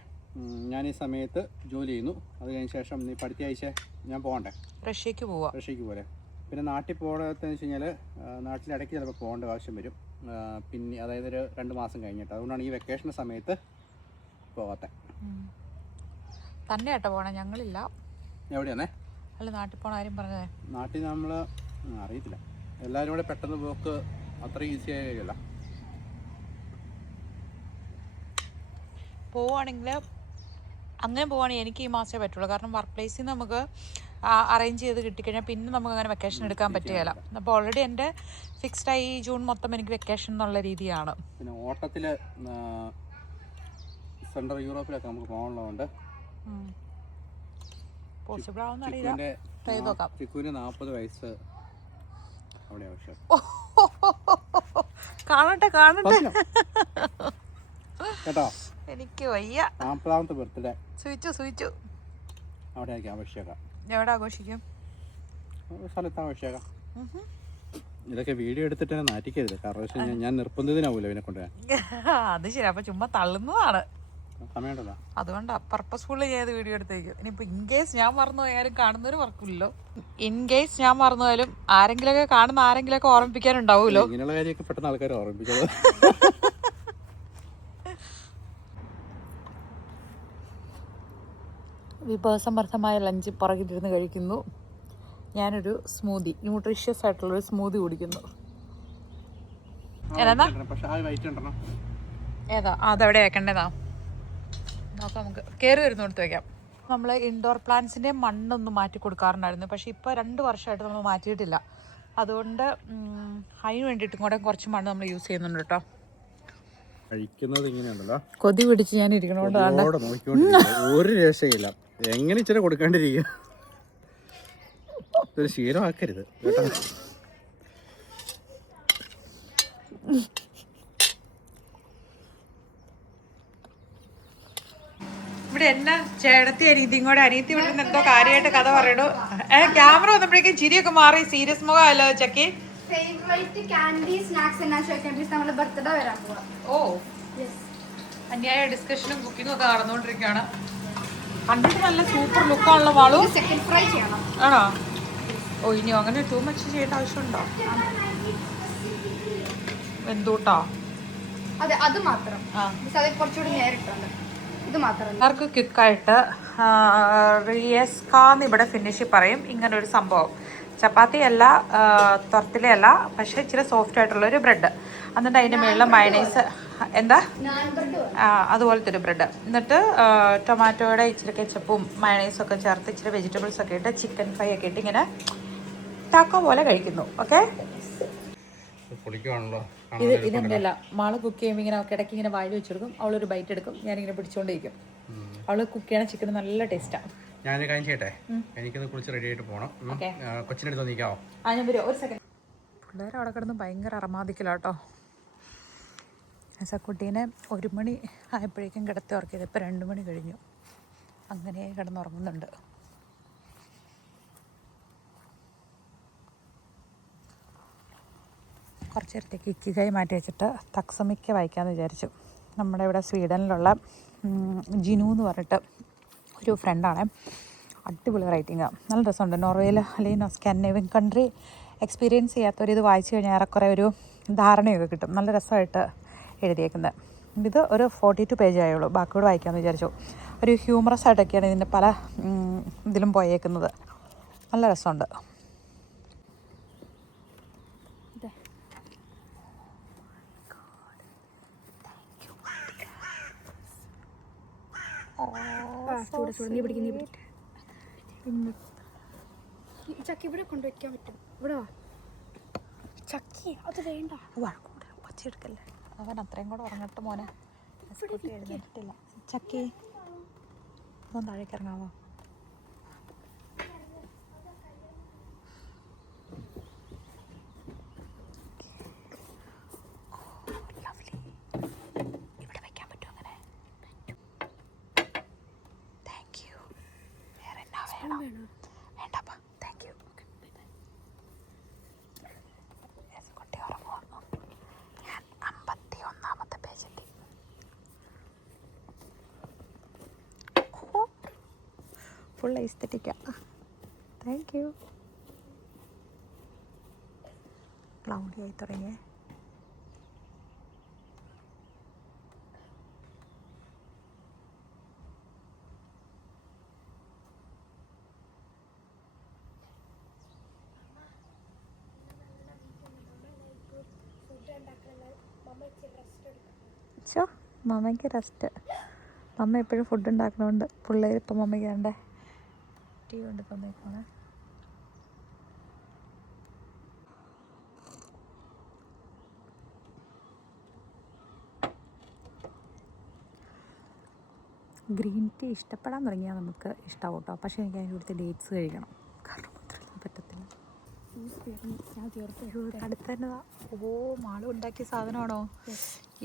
ഞാൻ ഈ സമയത്ത് ജോലി ചെയ്യുന്നു. അത് കഴിഞ്ഞ ശേഷം ഇപ്പം അടുത്ത ആഴ്ച ഞാൻ പോകണ്ടേ, റഷ്യക്ക് പോലെ. പിന്നെ നാട്ടിൽ പോകണമെന്ന് വെച്ച് കഴിഞ്ഞാൽ നാട്ടിലിടയ്ക്ക് ചിലപ്പോൾ പോകേണ്ട ആവശ്യം വരും. പിന്നെ അതായത് ഒരു 2 മാസം കഴിഞ്ഞിട്ട്. അതുകൊണ്ടാണ് ഈ വെക്കേഷൻ സമയത്ത് പോകാത്ത. തന്നെ കേട്ടോ പോണേ, ഞങ്ങളില്ല. എവിടെയാണേ? അല്ല, നാട്ടിൽ പോണ കാര്യം പറഞ്ഞതേ. നാട്ടിൽ നമ്മൾ അറിയത്തില്ല. എല്ലാവരും കൂടെ പെട്ടെന്ന് പോക്ക് അത്ര ഈസി ആയ കാര്യമല്ല. പോവുകയാണെങ്കിൽ അങ്ങനെ പോവുകയാണെങ്കിൽ എനിക്ക് ഈ മാസമേ പറ്റുള്ളൂ. കാരണം വർക്ക് പ്ലേസിൽ നിന്ന് നമുക്ക് അറേഞ്ച് ചെയ്ത് കിട്ടിക്കഴിഞ്ഞാൽ പിന്നെ നമുക്ക് അങ്ങനെ വെക്കേഷൻ എടുക്കാൻ പറ്റുകയില്ല. അപ്പോൾ ഓൾറെഡി എൻ്റെ ഫിക്സ്ഡായി ജൂൺ മൊത്തം എനിക്ക് വെക്കേഷൻ എന്നുള്ള രീതിയാണ്. പിന്നെ ഓട്ടത്തിൽ സെൻട്രൽ യൂറോപ്പിലൊക്കെ നമുക്ക് പോകാനുള്ളതുകൊണ്ട് പോസിബിൾ ആവുമെന്ന് അറിയില്ല. ട്രൈ ചെയ്ത് നോക്കാം. ചിക്കുവിന് 40 വയസ്സ് അവിടെ ആവശ്യം. കാണട്ടെ കേട്ടോ, എനിക്ക് വയ്യ. 40ാമത്തെ ബർത്ത്ഡേ സൂചിച്ചു അവിടെ ആയിരിക്കും ആഘോഷിച്ചേക്കാം. എവിടെ ആഘോഷിക്കും? സ്ഥലത്ത് ആഘോഷിച്ചേക്കാം. ഇതൊക്കെ വീഡിയോ എടുത്തിട്ട് തന്നെ നാറ്റിക്കരുത്. കാരണം ഞാൻ നിർബന്ധിതനാവൂല ഇവനെ കൊണ്ടുവരാൻ. അത് ശരി. അപ്പൊ ചുമ്മാ തള്ളുന്നതാണ്. സമയമുണ്ടല്ലോ, അതുകൊണ്ടാ പർപ്പസ്ഫുള്ളി ചെയ്ത് വീഡിയോ എടുത്തേക്കും. ഇനിയിപ്പോൾ ഇൻകേസ് ഞാൻ മറന്നു പോയാലും കാണുന്നവർ മറക്കില്ലല്ലോ. ഇൻകേസ് ഞാൻ മറന്നു പോയാലും ആരെങ്കിലൊക്കെ കാണുന്ന ആരെങ്കിലൊക്കെ ഓർമ്മിപ്പിക്കാനുണ്ടാവുമല്ലോ. ഇങ്ങനെയുള്ള കാര്യമൊക്കെ പെട്ടെന്ന് ആൾക്കാർ ഓർമ്മിപ്പിച്ചത്. വിഭവസമൃദ്ധമായ ലഞ്ച് പുറകിലിരുന്ന് കഴിക്കുന്നു. ഞാനൊരു സ്മൂതി, ന്യൂട്രീഷ്യസ് ആയിട്ടുള്ളൊരു സ്മൂതി കുടിക്കുന്നു. ഏതാ അതെവിടെ വെക്കേണ്ടതാ നോക്കാം. നമുക്ക് കയറി വരുന്നിടത്ത് വയ്ക്കാം. നമ്മൾ ഇൻഡോർ പ്ലാന്റ്സിൻ്റെ മണ്ണൊന്നും മാറ്റി കൊടുക്കാറുണ്ടായിരുന്നു. പക്ഷേ ഇപ്പോൾ 2 വർഷമായിട്ട് നമ്മൾ മാറ്റിയിട്ടില്ല. അതുകൊണ്ട് അതിന് വേണ്ടിയിട്ടും കൂടെ കുറച്ച് മണ്ണ് നമ്മൾ യൂസ് ചെയ്യുന്നുണ്ട് കേട്ടോ. കഴിക്കുന്നത് ഇങ്ങനെയുണ്ടല്ലോ, കൊതി പിടിച്ച് ഞാൻ ഇരിക്കണോണ്ടാണ്. ഒരു രക്ഷയില്ല. എങ്ങനെ ഇച്ചിരി കൊടുക്കാണ്ടിരിക്കുക, ഇതൊരു ശീലമാക്കരുത് കേട്ടോ. ഇവിടെ ഇവിടെ എന്നാ ചേട്ടത്തി അനിയത്തിയും കൂടെ അനിയത്തി ഇവിടെ നിന്ന് എന്തോ കാര്യമായിട്ട് കഥ പറയണു. ക്യാമറ വന്നപ്പോഴേക്കും ചിരിയൊക്കെ മാറി സീരിയസ് മുഖമല്ലോ ചക്കി. ഫേവറേറ്റ് കാൻഡി സ്നാക്സ് എന്നാ ചോദിക്കാൻ നമ്മുടെ ബർത്ത്ഡേ വരാൻ പോവാ. ഓ അന്യായ ഡിസ്കഷനും കുക്കിങ്ങും ഒക്കെ നടന്നുകൊണ്ടിരിക്കുകയാണ്. കണ്ടിട്ട് നല്ല സൂപ്പർ ലുക്കാണല്ലോ വാളു. സെക്കൻഡ് ഫ്രൈ ചെയ്യണം. ആണോ? ഓ ഇനിയോ അങ്ങനെ ടൂ മച്ച് ചെയ്യേണ്ട ആവശ്യമുണ്ടോ? എന്തൂട്ടാ? അതെ അത് മാത്രം. കുറച്ചുകൂടി നേരിട്ടുണ്ട്. ഇത് മാത്രം എല്ലാവർക്കും ക്വിക്കായിട്ട് റിയസ്കാന്ന് ഇവിടെ ഫിനിഷ് പറയും. ഇങ്ങനെ ഒരു സംഭവം ചപ്പാത്തി അല്ല, തുറത്തിലല്ല, പക്ഷെ ഇച്ചിരി സോഫ്റ്റ് ആയിട്ടുള്ള ഒരു ബ്രെഡ്. എന്നിട്ട് അതിൻ്റെ മുകളിൽ മയണൈസ് എന്താ അതുപോലത്തെ ഒരു ബ്രെഡ്. എന്നിട്ട് ടൊമാറ്റോയുടെ ഇച്ചിരി കെച്ചപ്പും മയണൈസും ഒക്കെ ചേർത്ത് ഇച്ചിരി വെജിറ്റബിൾസ് ഒക്കെ ഇട്ട് ചിക്കൻ ഫ്രൈ ഒക്കെ ഇട്ട് ഇങ്ങനെ ടാക്കോ പോലെ കഴിക്കുന്നു. ഓക്കെ, ഇതെൻ്റെ അല്ല. മാള് കുക്ക് ചെയ്യുമ്പോൾ ഇങ്ങനെ ഇടയ്ക്ക് ഇങ്ങനെ വായിൽ വെച്ചെടുക്കും. അവളൊരു ബൈറ്റ് എടുക്കും, ഞാനിങ്ങനെ പിടിച്ചോണ്ടിരിക്കും. അവള് കുക്ക് ചെയ്യണ ചിക്കൻ നല്ല ടേസ്റ്റാണ്. ഞാനൊരു കാര്യം ചെയ്യട്ടെ, എനിക്കത് കുളിച്ച് റെഡി ആയിട്ട് പോകണം. കൊച്ചിൻ്റെ അടുത്ത് നിൽക്കാവോ? ഞാൻ വരും, ഒരു സെക്കൻഡ്. പിള്ളേർ അവിടെ കിടന്ന് ഭയങ്കര അറമാദിക്കലാട്ടോ. കുട്ടീനെ 1 മണി ആയപ്പോഴേക്കും കിടത്തി ഉറക്കിയത്. ഇപ്പോൾ 2 മണി കഴിഞ്ഞു. അങ്ങനെ കിടന്നുറങ്ങുന്നുണ്ട്. കുറച്ച് നേരത്തേക്ക് ഇക്കിഗായി മാറ്റി വെച്ചിട്ട് തക്സമിക്ക വായിക്കാമെന്ന് വിചാരിച്ചു. നമ്മുടെ ഇവിടെ സ്വീഡനിലുള്ള ജിനു എന്ന് പറഞ്ഞിട്ട് ഒരു ഫ്രണ്ടാണ്. അടിപൊളി റൈറ്റിങ്ങാണ്, നല്ല രസമുണ്ട്. നോർവേയിൽ അല്ലെങ്കിൽ സ്കാൻഡിനേവിയൻ കൺട്രി എക്സ്പീരിയൻസ് ചെയ്യാത്തവർ ഇത് വായിച്ചു കഴിഞ്ഞാൽ ഏറെക്കുറെ ഒരു ധാരണയൊക്കെ കിട്ടും. നല്ല രസമായിട്ട് എഴുതിയേക്കുന്നത്. ഇത് ഒരു 42 പേജ് ആയുള്ളൂ. ബാക്കിയോട് വായിക്കാമെന്ന് വിചാരിച്ചു. ഒരു ഹ്യൂമറസ് ആയിട്ടൊക്കെയാണ് ഇതിൻ്റെ പല ഇതിലും പോയേക്കുന്നത്. നല്ല രസമുണ്ട്. ചക്കി ഇവിടെ കൊണ്ടുവയ്ക്കാൻ പറ്റും. ഇവിടെ വാ ചക്കി, അത് വേണ്ട. പച്ചയെടുക്കല്ലേ, അവൻ അത്രയും കൂടെ ഉറങ്ങട്ടെ മോനെ. എഴുന്നേറ്റിട്ടില്ല. ചക്കി ഒന്ന് താഴേക്ക് ഇറങ്ങാവോ? ഇവിടെ വെക്കാൻ പറ്റും അങ്ങനെ? Thank you. വേറെ എന്നാ വേണം? വേണ്ടപ്പാ, താങ്ക് യു. കുട്ടി ഉറങ്ങുക. ഞാൻ 51ാമത്തെ പേജെത്തി. ഫുൾ ഐസ്തെറ്റിക്കാ. Thank you. ക്ലൗഡി ആയി തുടങ്ങിയേ. മമ്മയ്ക്ക് റെസ്റ്റ്. മമ്മ എപ്പോഴും ഫുഡ് ഉണ്ടാക്കണോണ്ട് പിള്ളേർ ഇപ്പം മമ്മയ്ക്ക് വേണ്ടേ ടീ കൊണ്ട് തന്നേക്കാണ്. ഗ്രീൻ ടീ ഇഷ്ടപ്പെടാൻ തുടങ്ങിയാൽ നമുക്ക് ഇഷ്ടമാവും കേട്ടോ. പക്ഷേ എനിക്ക് അതിൻ്റെ കൂടുതൽ ഡേറ്റ്സ് കഴിക്കണം, കാരണം മാത്രമല്ല പറ്റത്തില്ല. അടുത്തന്നതാ. ഓ, മാള് ഉണ്ടാക്കിയ സാധനമാണോ?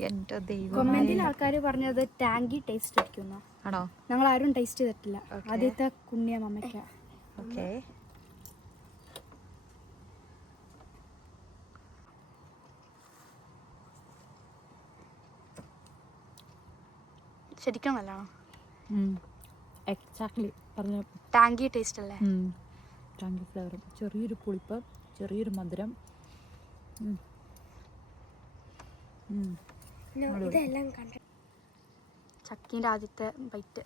എൻ്റെ ദൈവം. കമന്റിൽ ആൾക്കാർ പറഞ്ഞത് ടാങ്കി ടേസ്റ്റ് ആയിരിക്കും. ആണോ? ഞങ്ങൾ ആരും ടേസ്റ്റ് ചെയ്തിട്ടില്ല. ആദ്യത്തെ കുഞ്ഞിയ മമ്മയ്ക്ക. ഓക്കെ, ശരിക്കും നല്ലതാണോ? എക്സാക്ട്ലി പറഞ്ഞ ടാങ്കി ടേസ്റ്റ് അല്ലേ? ടാങ്കി ഫ്ലേവർ, ചെറിയൊരു പുളിപ്പ്, ചെറിയൊരു മധുരം. ഇതെല്ലാം കണ്ട ചക്കീൻ്റെ ആദ്യത്തെ ബൈറ്റ്.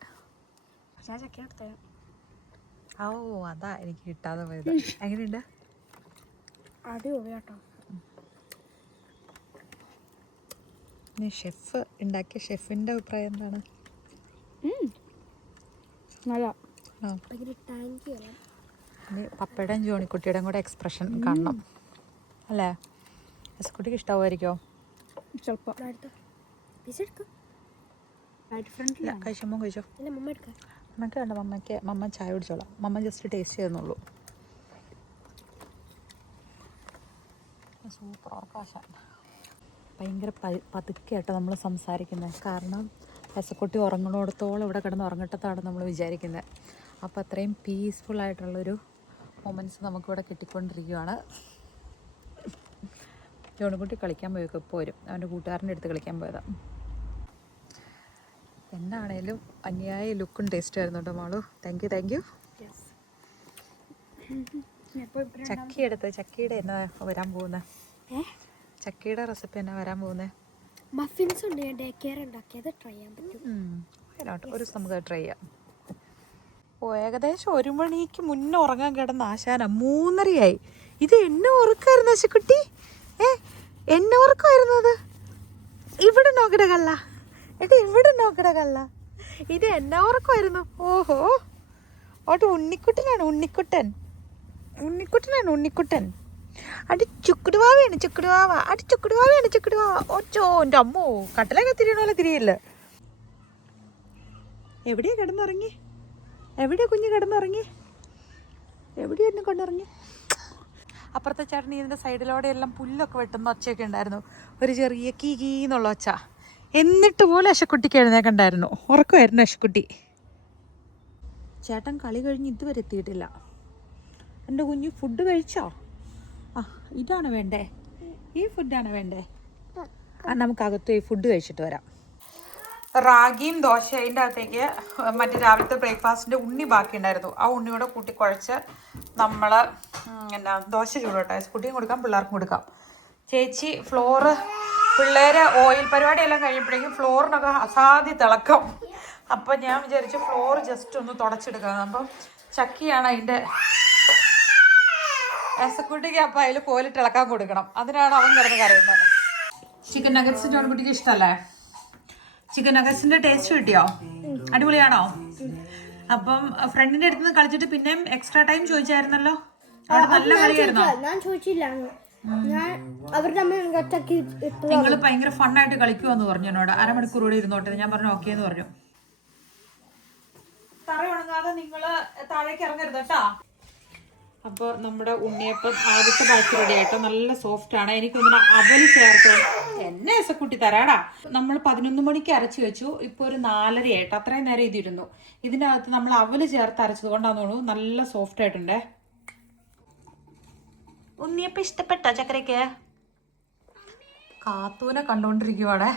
ഞാൻ ചക്കി എടുത്തേ. ഓ, അതാ എനിക്ക് കിട്ടാതെ പോയത്. എങ്ങനെയുണ്ട്? അടിപൊളി കേട്ടോ. ഷെഫ് ഉണ്ടാക്കിയ ഷെഫിൻ്റെ അഭിപ്രായം എന്താണ്? നല്ല. ഇനി പപ്പയുടെയും ജോണിക്കുട്ടിയുടെയും കൂടെ എക്സ്പ്രഷൻ കാണണം അല്ലേ? കുട്ടിക്ക് ഇഷ്ടമായിരിക്കോ? ചിലപ്പോൾ കഴിച്ചമ്മ കഴിച്ചോ? മമ്മയ്ക്ക് വേണ്ട, മമ്മ ചായ കുടിച്ചോളാം. മമ്മ ജസ്റ്റ് ടേസ്റ്റ് ചെയ്യുന്നുള്ളൂ. സൂപ്പർ ഓർക്കാശ. ഭയങ്കര പതുക്കെയാട്ടോ നമ്മൾ സംസാരിക്കുന്നത്, കാരണം ഹസക്കുട്ടി ഉറങ്ങണോടത്തോളം ഇവിടെ കിടന്ന് ഉറങ്ങട്ടത്താണ് നമ്മൾ വിചാരിക്കുന്നത്. അപ്പോൾ അത്രയും പീസ്ഫുള്ളായിട്ടുള്ളൊരു മൊമെൻറ്റ്സ് നമുക്കിവിടെ കിട്ടിക്കൊണ്ടിരിക്കുകയാണ്. ജോണിക്കുട്ടി കളിക്കാൻ പോയൊക്കെ ഇപ്പോൾ വരും. അവൻ്റെ കൂട്ടുകാരൻ്റെ അടുത്ത് കളിക്കാൻ പോയതാണ്. എന്നാണേലും അന്യായ ലുക്കും ടേസ്റ്റും ആയിരുന്നു കേട്ടോ മാളു. Thank you. ചക്കി എടുത്ത് ചക്കിയുടെ എന്നാ വരാൻ പോകുന്നത്? ചക്കിയുടെ റെസിപ്പി എന്നാ വരാൻ പോകുന്നത്? മഫിൻസ് ഉണ്ട്, ഞാൻ ഡേ കെയർ ഉണ്ടാക്കിയത് ട്രൈ ചെയ്യാൻ പറ്റും. ഒരു ദിവസം നമുക്ക് ട്രൈ ചെയ്യാം. ഏകദേശം 1 മണിക്ക് മുന്നേ ഉറങ്ങാൻ കിടന്ന ആശാന 3:30 ഇത് എന്നെ ഉറക്കായിരുന്നു ആശക്കുട്ടി. എന്നെ ഉറക്കമായിരുന്നു അത്. ഇവിടെ നോക്കട കള്ള ഇവിടെ നോക്കട കള്ള ഇത് എന്നെ ഉറക്കമായിരുന്നു. ഓഹോ ഓട്ട് ഉണ്ണിക്കുട്ടൻ അടി ചുക്കുടുവാവയാണ് ഓച്ചോ എൻ്റെ അമ്മോ കട്ടലൊക്കെ തിരിയണ തിരിയില്ല. എവിടെയാ കിടന്നുറങ്ങി? എവിടെയാ കുഞ്ഞ് കിടന്നുറങ്ങി? എവിടെയാ എന്നെ കൊണ്ടിറങ്ങി? അപ്പുറത്തെ ചേട്ടൻ ഇതിൻ്റെ സൈഡിലൂടെ എല്ലാം പുല്ലൊക്കെ വെട്ടുന്ന ഒച്ചയൊക്കെ ഉണ്ടായിരുന്നു. ഒരു ചെറിയ കീന്നുള്ള ഒച്ച. എന്നിട്ട് പോലും അശക്കുട്ടിക്ക് എഴുന്നേക്കണ്ടായിരുന്നു. ഉറക്കമായിരുന്നു അശക്കുട്ടി. ചേട്ടൻ കളി കഴിഞ്ഞ് ഇതുവരെ എത്തിയിട്ടില്ല. എൻ്റെ കുഞ്ഞ് ഫുഡ് കഴിച്ചോ? ഇതാണ് വേണ്ടേ? ഈ ഫുഡാണ് വേണ്ടേ? നമുക്കകത്ത് ഈ ഫുഡ് കഴിച്ചിട്ട് വരാം. റാഗിയും ദോശ അതിൻ്റെ അകത്തേക്ക് മറ്റേ രാവിലത്തെ ബ്രേക്ക്ഫാസ്റ്റിൻ്റെ ഉണ്ണി ബാക്കി ഉണ്ടായിരുന്നു. ആ ഉണ്ണിയോടെ കൂട്ടിക്കുഴച്ച് നമ്മൾ എന്നാ ദോശ ചൂടോട്ടെ. കുട്ടിയും കൊടുക്കാം, പിള്ളേർക്കും കൊടുക്കാം. ചേച്ചി ഫ്ലോറ് പിള്ളേരെ ഓയിൽ പരിപാടിയെല്ലാം കഴിയുമ്പോഴേക്കും ഫ്ലോറിനൊക്കെ അസാധ്യ തിളക്കം. അപ്പം ഞാൻ വിചാരിച്ചു ഫ്ലോർ ജസ്റ്റ് ഒന്ന് തുടച്ചെടുക്കാം. അപ്പം ചക്കിയാണ് അതിൻ്റെ എസക്കുട്ടിക്ക്. അപ്പം അതിൽ കോലിട്ട് ഇളക്കാൻ കൊടുക്കണം. അതിനാണ് അവൻ കിടന്ന് കരയുന്നത്. ചിക്കൻ നഗറ്റ്സ് ജോൺകുട്ടിക്ക് ഇഷ്ടമല്ലേ? ചിക്കൻ നഗറ്റ്സിൻ്റെ ടേസ്റ്റ് കിട്ടിയോ? അടിപൊളിയാണോ? അപ്പം ഫ്രണ്ടിൻ്റെ അടുത്ത് നിന്ന് കളിച്ചിട്ട് പിന്നെയും എക്സ്ട്രാ ടൈം ചോദിച്ചായിരുന്നല്ലോ. അവിടെ നല്ല കളിയായിരുന്നോ? നിങ്ങൾ ഭയങ്കര ഫണ്ണായിട്ട് കളിക്കുമെന്ന് പറഞ്ഞു എന്നോട്. അരമണിക്കൂർ കൂടി ഇരുന്നോട്ടെ. ഞാൻ പറഞ്ഞു ഓക്കെ എന്ന് പറഞ്ഞു. തറ ഉണങ്ങാതെ നിങ്ങൾ താഴേക്ക് ഇറങ്ങരുത് കേട്ടോ. അപ്പോൾ നമ്മുടെ ഉണ്ണിയപ്പം ആദ്യത്തെ ബാച്ച് റെഡി ആയിട്ടോ. നല്ല സോഫ്റ്റ് ആണ്. എനിക്കൊന്ന് അവല് ചേർത്ത് എന്നെ എസക്കുട്ടി തരാടാ. നമ്മൾ 11 മണിക്ക് അരച്ച് വെച്ചു. ഇപ്പോൾ ഒരു 4:30 ആയിട്ട്. അത്രയും നേരം ഇതിരുന്നു. ഇതിനകത്ത് നമ്മൾ അവല് ചേർത്ത് അരച്ചത് കൊണ്ടാന്ന് തോന്നുന്നു നല്ല സോഫ്റ്റ് ആയിട്ടുണ്ടേ. ഉണ്ണിയപ്പം ഇഷ്ടപ്പെട്ടോ ചക്കരയ്ക്ക്? കാത്തൂനെ കണ്ടോണ്ടിരിക്കുവാടെ.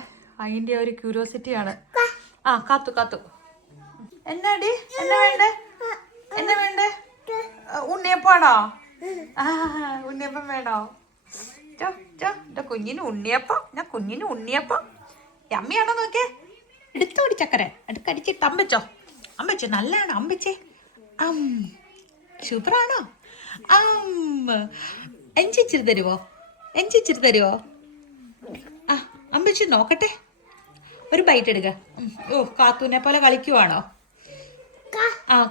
അതിൻ്റെ ഒരു ക്യൂരിയോസിറ്റിയാണ്. കാത്തു എന്നാടി എന്നാ വേണ്ടേ? ഉണ്ണിയപ്പാണോ? ഉണ്ണിയപ്പം വേണോ? കുഞ്ഞിന് ഉണ്ണിയപ്പം അമ്മയാണോ നോക്കിയേ? എടുത്തോടി ചക്കര അടുക്കടിച്ചിട്ട് അമ്പച്ചോ നല്ലതാണോ അമ്പച്ചേ? സൂപ്പറാണോ? എഞ്ചിച്ചിരി തരുവോ? അമ്പച്ചി നോക്കട്ടെ. ഒരു ബൈറ്റ് എടുക്ക. കാത്തൂനെ പോലെ കളിക്കുവാണോ?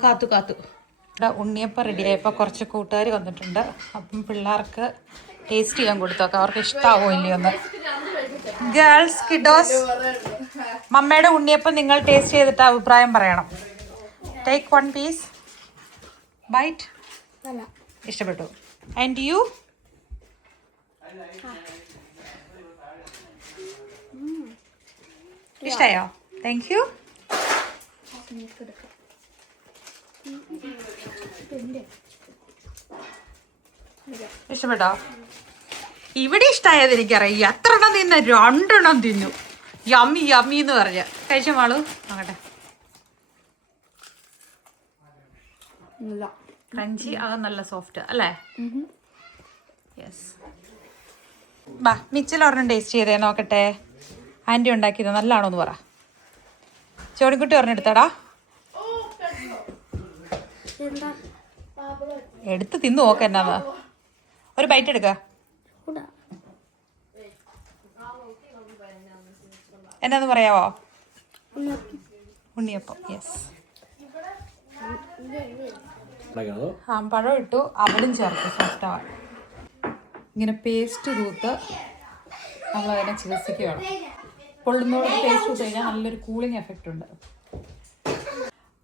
കാത്തു ഇവിടെ ഉണ്ണിയപ്പം റെഡിയായപ്പോൾ കുറച്ച് കൂട്ടുകാർ വന്നിട്ടുണ്ട്. അപ്പം പിള്ളേർക്ക് ടേസ്റ്റ് ചെയ്യാൻ കൊടുത്തോക്കാം. അവർക്ക് ഇഷ്ടമാവോ ഇല്ലയോന്ന്. ഗേൾസ് കിഡോസ് മമ്മയുടെ ഉണ്ണിയപ്പം നിങ്ങൾ ടേസ്റ്റ് ചെയ്തിട്ട് അഭിപ്രായം പറയണം. Take 1 piece bite. ഇഷ്ടപ്പെട്ടു. And you? ഇഷ്ടമായോ? Thank you. ഇഷ്ടപ്പെട്ടോ? ഇവിടെ ഇഷ്ടമായത് എനിക്കറിയാം. എത്ര എണ്ണം തിന്ന? 2 എണ്ണം തിന്നു. യമ്മി എന്ന് പറഞ്ഞ കഴിച്ച മാളു നോക്കട്ടെ. ക്രഞ്ചി അത് നല്ല സോഫ്റ്റ് അല്ലേ? യെസ്. മിച്ചൽ ഒരെണ്ണം ടേസ്റ്റ് ചെയ്തേ നോക്കട്ടെ. ആൻറ്റി ഉണ്ടാക്കിയത് നല്ലതാണോ എന്ന് പറ. ചോണിക്കുട്ടി ഒരെണ്ണം എടുത്തടാ. എടുത്ത് തിന്നു നോക്ക. എന്നാന്ന് ഒരു ബൈറ്റ് എടുക്ക. എന്നാന്ന് പറയാവോ? ഉണ്ണിയപ്പം. യെസ്. പഴം ഇട്ടു, അവലും ചേർത്ത് സോഫ്റ്റ് ആവാൻ. ഇങ്ങനെ പേസ്റ്റ് തൂത്ത് നമ്മളതിനെ ചികിത്സിക്കുകയാണ്. പൊള്ളുന്നോട് പേസ്റ്റ് തൂത്ത് കഴിഞ്ഞാൽ നല്ലൊരു കൂളിംഗ് എഫക്റ്റ് ഉണ്ട്.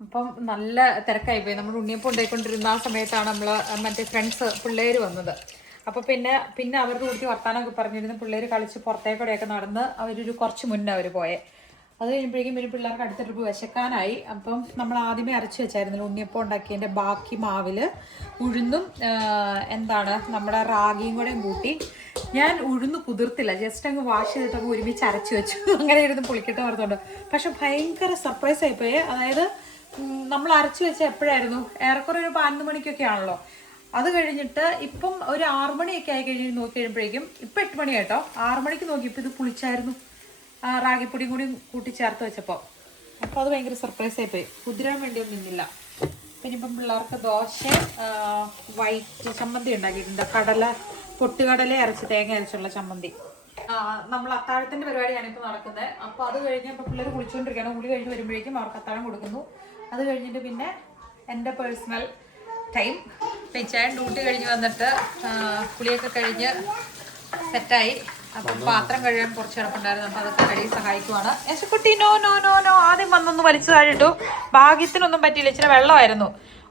അപ്പം നല്ല തിരക്കായിപ്പോയി. നമ്മൾ ഉണ്ണിയപ്പം ഉണ്ടായിക്കൊണ്ടിരുന്ന ആ സമയത്താണ് നമ്മൾ മറ്റേ ഫ്രണ്ട്സ് പിള്ളേർ വന്നത്. അപ്പോൾ പിന്നെ അവരുടെ കൂടി വർത്താനമൊക്കെ പറഞ്ഞിരുന്നു. പിള്ളേർ കളിച്ച് പുറത്തേക്കൂടെയൊക്കെ നടന്ന് അവരൊരു കുറച്ച് മുന്നേ അവർ പോയെ. അത് കഴിയുമ്പോഴേക്കും പിന്നെ പിള്ളേർക്ക് അടുത്ത ട്രിപ്പ് വിശക്കാനായി. അപ്പം നമ്മൾ ആദ്യമേ അരച്ച് വെച്ചായിരുന്നല്ലോ ഉണ്ണിയപ്പം ഉണ്ടാക്കിയതിൻ്റെ ബാക്കി മാവിൽ ഉഴുന്നും എന്താണ് നമ്മുടെ റാഗിയും കൂടെ കൂട്ടി. ഞാൻ ഉഴുന്ന് കുതിർത്തില്ല, ജസ്റ്റ് അങ്ങ് വാഷ് ചെയ്തിട്ടൊക്കെ ഒരുമിച്ച് അരച്ച് വെച്ചു. അങ്ങനെ ഇരുന്ന് പുളിക്കിട്ട് ഓർത്തുണ്ട്. പക്ഷെ ഭയങ്കര സർപ്രൈസ് ആയിപ്പോയി. അതായത് നമ്മൾ അരച്ച് വെച്ച എപ്പോഴായിരുന്നു, ഏറെക്കുറെ ഒരു 11 മണിക്കൊക്കെ ആണല്ലോ. അത് കഴിഞ്ഞിട്ട് ഇപ്പം ഒരു 6 മണിയൊക്കെ ആയി കഴിഞ്ഞ് നോക്കി കഴിയുമ്പോഴേക്കും ഇപ്പം 8 മണി കേട്ടോ, 6 മണിക്ക് നോക്കിയപ്പോൾ ഇത് പുളിച്ചായിരുന്നു. റാഗിപ്പൊടിയും കൂടി കൂട്ടി ചേർത്ത് വെച്ചപ്പോൾ. അപ്പോൾ അത് ഭയങ്കര സർപ്രൈസ് ആയിപ്പോയി. കുതിരാൻ വേണ്ടിയൊന്നും നിന്നില്ല. പിന്നെ ഇപ്പം പിള്ളേർക്ക് ദോശ വൈറ്റ് ചമ്മന്തി ഉണ്ടാക്കിയിട്ടുണ്ട്. പൊട്ടുകടല അരച്ച് തേങ്ങ അരച്ചുള്ള ചമ്മന്തി. നമ്മൾ അത്താഴത്തിൻ്റെ പരിപാടിയാണ് ഇപ്പോൾ നടക്കുന്നത്. അപ്പോൾ അത് കഴിഞ്ഞ് ഇപ്പോൾ പിള്ളേർ കുളിച്ചുകൊണ്ടിരിക്കുകയാണ്. കുളി കഴിഞ്ഞ് വരുമ്പോഴേക്കും അവർക്ക് അത്താഴം കൊടുക്കുന്നു. അത് കഴിഞ്ഞിട്ട് പിന്നെ എൻ്റെ പേഴ്സണൽ ടൈം. ചേച്ചൻ ഡ്യൂട്ടി കഴിഞ്ഞ് വന്നിട്ട് കുളിയൊക്കെ കഴിഞ്ഞ് സെറ്റായി. അപ്പം പാത്രം കഴുകാൻ കുറച്ച് കിടപ്പുണ്ടായിരുന്നു. അപ്പം അതൊക്കെ കഴുകി സഹായിക്കുവാണ്. യേശുക്കുട്ടി നോ നോ നോ നോ ആദ്യം വന്നൊന്ന് വലിച്ചു താഴിട്ടു. ഭാഗ്യത്തിനൊന്നും പറ്റിയില്ല, ഇച്ചിരി വെള്ളമായിരുന്നു.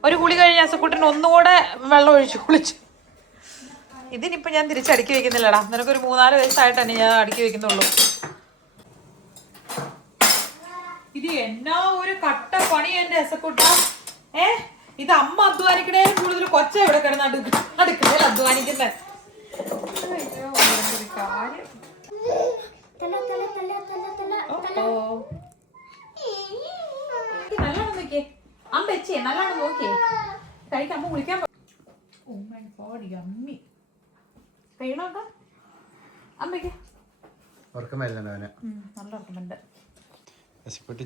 ഒരു കുളി കഴിഞ്ഞ് യേശുക്കുട്ടിന് ഒന്നുകൂടെ വെള്ളം ഒഴിച്ചു കുളിച്ചു. ഇതിനിപ്പോൾ ഞാൻ തിരിച്ചടുക്കി വെക്കുന്നില്ലടാ, നിനക്കൊരു 3-4 വയസ്സായിട്ട് തന്നെ ഞാൻ അടുക്കി വെക്കുന്നുള്ളൂ. ഇത് എന്നാ ഒരു കട്ട പണി എൻ്റെ യേശുക്കുട്ട. ഇത് അമ്മ അധ്വാനിക്കണേ കൂടുതൽ കൊച്ച ഇവിടെ കിടന്ന് അടുക്കളയിൽ അധ്വാനിക്കുന്നത്. കാര്യം നല്ലോണം നോക്കിയേ, അമ്മ വെച്ചേ നല്ലോണം നോക്കിയേ. കഴിക്കാൻ അമ്മ വിളിക്കാൻ. Oh my god yummy. കഴിയണോട്ടോ അമ്മയ്ക്ക് നല്ല ഉറക്കമുണ്ട്.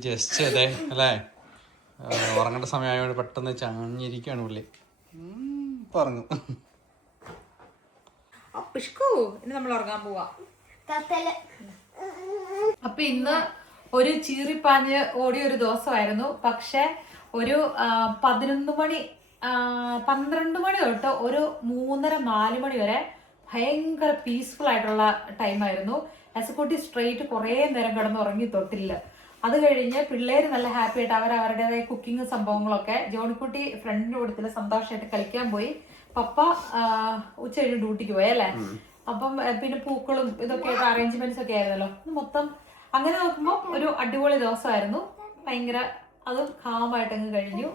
ജസ്റ്റ് അതെ അല്ലേ, ഉറങ്ങേണ്ട സമയമായോണ്ട് പെട്ടെന്ന് ചാഞ്ഞിരിക്കുകയാണ് പുള്ളി. പറഞ്ഞു ഇനി നമ്മൾ ഉറങ്ങാൻ പോവാ. അപ്പൊ ഇന്ന് ഒരു ചീറിപ്പാഞ്ഞ് ഓടിയൊരു ദിവസമായിരുന്നു. പക്ഷെ ഒരു 12 മണി തൊട്ട് ഒരു 3:30-4 മണി വരെ ഭയങ്കര പീസ്ഫുൾ ആയിട്ടുള്ള ടൈമായിരുന്നു. യേശുക്കുട്ടി സ്ട്രെയിറ്റ് കുറേ നേരം കിടന്ന് ഉറങ്ങി തൊട്ടില്ല. അത് കഴിഞ്ഞ് പിള്ളേർ നല്ല ഹാപ്പി ആയിട്ട് അവരവരുടേതായ കുക്കിംഗ് സംഭവങ്ങളൊക്കെ. ജോണിക്കുട്ടി ഫ്രണ്ടിന്റെ കൂട്ടത്തിൽ സന്തോഷമായിട്ട് കളിക്കാൻ പോയി. പപ്പ ഉച്ച കഴിഞ്ഞ് ഡ്യൂട്ടിക്ക് പോയി അല്ലേ. അപ്പം പിന്നെ പൂക്കളും ഇതൊക്കെ അറേഞ്ച്മെന്റ്സ് ഒക്കെ ആയിരുന്നല്ലോ. മൊത്തം അങ്ങനെ നോക്കുമ്പോൾ ഒരു അടിപൊളി ദിവസമായിരുന്നു. ഭയങ്കര അത് കാമായിട്ട് അങ്ങ് കഴിഞ്ഞു.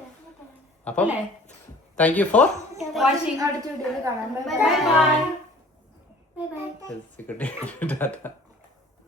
അല്ലേ? Thank you for watching. അടുത്ത വീഡിയോയിൽ കാണാം. Bye bye. ബൈ.